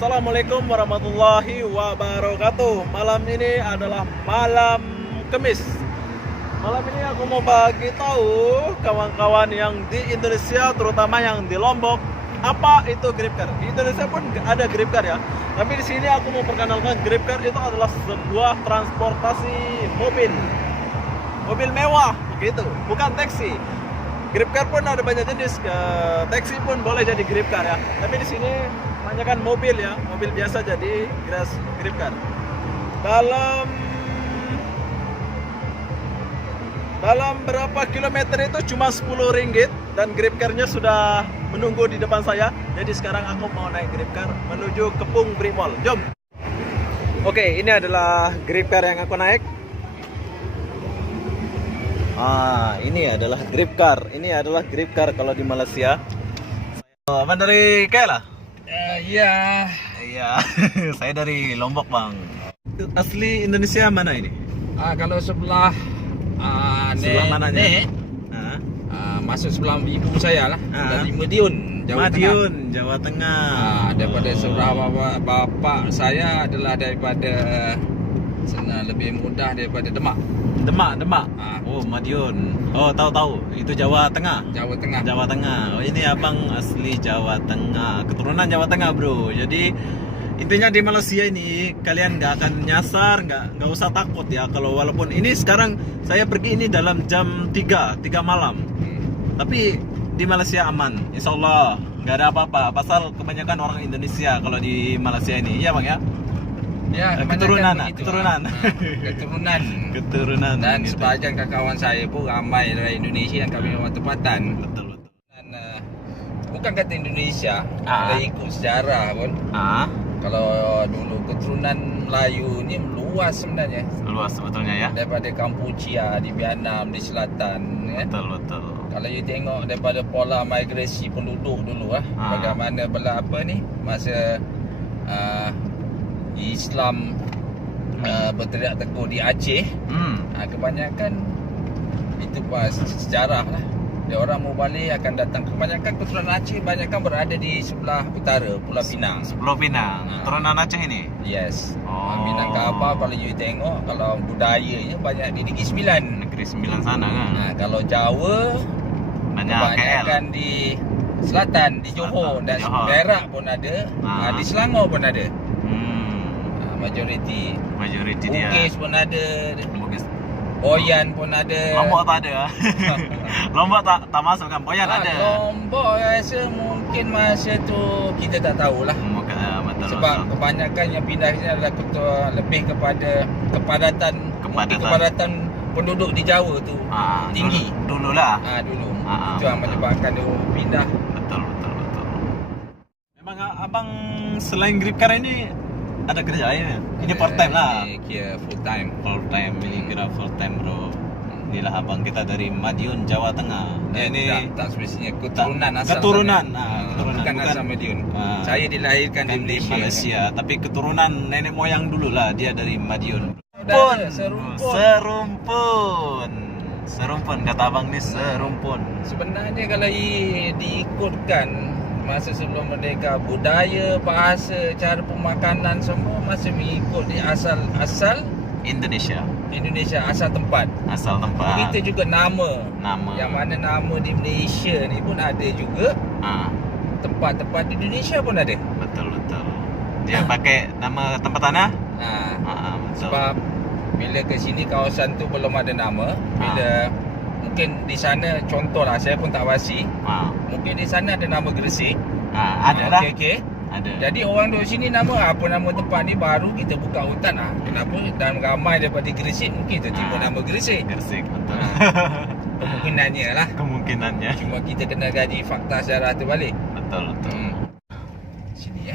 Assalamualaikum warahmatullahi wabarakatuh. Malam ini adalah malam Kamis. Malam ini aku mau bagi tahu kawan-kawan yang di Indonesia, terutama yang di Lombok, apa itu Grabcar. Di Indonesia pun ada Grabcar ya. Tapi di sini aku mau perkenalkan Grabcar itu adalah sebuah transportasi mobil mewah begitu, bukan taksi. Grabcar pun ada banyak jenis, taksi pun boleh jadi Grabcar ya. Tapi di sini kebanyakan mobil ya, mobil biasa jadi Grabcar. Dalam berapa kilometer itu cuma 10 ringgit dan Grabcar-nya sudah menunggu di depan saya. Jadi sekarang aku mau naik Grabcar menuju Kepung Brimob. Jom. Oke, ini adalah Grabcar yang aku naik. Ini adalah Grabcar. Ini adalah Grabcar kalau di Malaysia. Abang dari Kaila? Iya. Iya. Saya dari Lombok, Bang. Asli Indonesia mana ini? Kalau sebelah Sebelah mananya? masuk sebelah ibu saya lah. Dari Madiun, Jawa Madiun, Jawa Tengah. Daripada sebelah bapak saya adalah daripada sana, lebih mudah daripada Demak. Demak. Oh, Madiun. Oh, tahu. Itu Jawa Tengah. Jawa Tengah. Jawa Tengah. Oh, ini abang asli Jawa Tengah. Keturunan Jawa Tengah, bro. Jadi intinya di Malaysia ini kalian nggak akan nyasar, nggak usah takut ya. Kalau walaupun ini sekarang saya pergi ini dalam jam 3 malam. Tapi di Malaysia aman, insya Allah nggak ada apa-apa. Pasal kebanyakan orang Indonesia kalau di Malaysia ini, iya bang ya. Ya, keturunan. Dan gitu. sebagian kawan saya pun ramai dari Indonesia yang kami orang tempatan. Betul. Dan bukan kata Indonesia, kalau ikut sejarah pun. Kalau dulu keturunan Melayu ni luas sebenarnya. Luas sebetulnya ya. Daripada Kampuchia, di Vietnam, di selatan. Betul. Kalau you tengok daripada pola migrasi penduduk dulu bagaimana masa Islam berteriak teguh di Aceh. Kebanyakan itu pas sejarah lah. Dia orang mau balik akan datang, kebanyakan keturunan Aceh banyakkan berada di sebelah utara Pulau Pinang. Pulau Pinang. Keturunan Aceh ini? Yes. Minangkabau kalau you tengok, kalau budayanya banyak di Negeri Sembilan. Negeri Sembilan sana kan? Kalau Jawa kebanyakan di selatan, di Johor dan Perak pun ada. Di Selangor pun ada. Majoriti dia. Bugis pun ada. Boyan pun ada. Lombok tak ada. Lombok tak masuk kan? Boyan ada. Lombok rasa mungkin masa tu kita tak tahulah. Betul. Sebab kebanyakan yang pindah sini adalah lebih kepada kepadatan penduduk di Jawa tu tinggi. Dululah. Dulu. Itu yang menyebabkan dia pindah. Betul. Memang abang selain Grabcar ini ada kerja ya? Ini part time lah. Ini kira full time. Ini kira full time, bro. Inilah abang kita dari Madiun, Jawa Tengah. Ini tak spesifiknya keturunan. Bukan asal Madiun. Saya dilahirkan di Malaysia. Tapi keturunan nenek moyang dulu lah, dia dari Madiun. Serumpun kata abang ni, serumpun. Sebenarnya kalau diikutkan masa sebelum merdeka, budaya, bahasa, cara pemakanan semua masih mengikut di asal Indonesia, asal tempat. Begitu juga nama. Yang mana nama di Malaysia ni pun ada juga. Tempat-tempat di Indonesia pun ada. Betul. Dia pakai nama tempat tanah. Sebab bila ke sini kawasan tu belum ada nama. Bila mungkin di sana, contohlah saya pun tak pasti. Mungkin di sana ada nama Gresik. Ada lah. Okey. Ada. Jadi orang duduk sini nama tempat ni baru kita buka hutan kenapa? Dan ramai daripada Gresik, mungkin kita timbul nama Gresik. Betul. Kemungkinannya lah. Cuma kita kena gaji fakta sejarah tu balik. Betul. Sini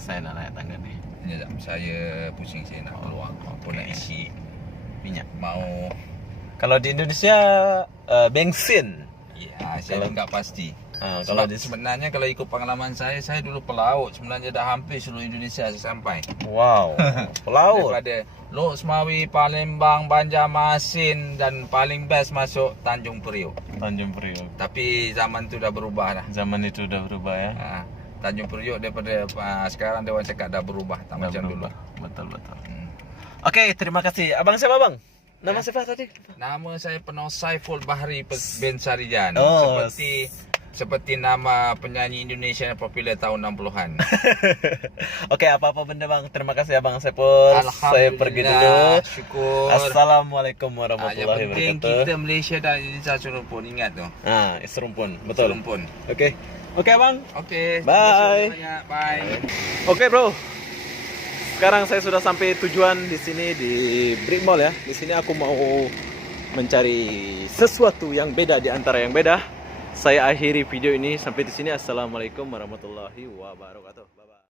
Saya nak naik tangga ni. Sekejap, saya pusing, saya nak keluar. Apa nak isi minyak. Mau. Kalau di Indonesia bensin. Ya, saya tak pasti. Kalau sebenarnya kalau ikut pengalaman saya dulu pelaut. Sebenarnya dah hampir seluruh Indonesia saya sampai. Wow. Pelaut. Daripada Lok Semawi, Palembang, Banjarmasin dan paling best masuk Tanjung Priok. Tanjung Priok. Tapi zaman tu dah berubah dah. Zaman itu dah berubah ya. Tanjung Priok daripada sekarang dia orang cakap dah berubah, tak macam dulu. Betul. Oke, terima kasih. Abang siapa bang? Nama siapa tadi? Nama saya penuh Saiful Bahri bin Sarijan. Oh. Seperti nama penyanyi Indonesia yang popular tahun 60-an. Oke, apa-apa benda bang. Terima kasih abang Saiful. Saya pergi dulu. Syukur. Assalamualaikum Yang warahmatullahi penting wabarakatuh. kita Malaysia dan Indonesia serumpun, ingat tu. Serumpun, betul. Serumpun. Oke, bang. Okey. Bye. Bye. Oke bro. Sekarang saya sudah sampai tujuan di sini di Brick Mall ya. Di sini aku mau mencari sesuatu yang beda di antara yang beda. Saya akhiri video ini sampai di sini. Assalamualaikum warahmatullahi wabarakatuh.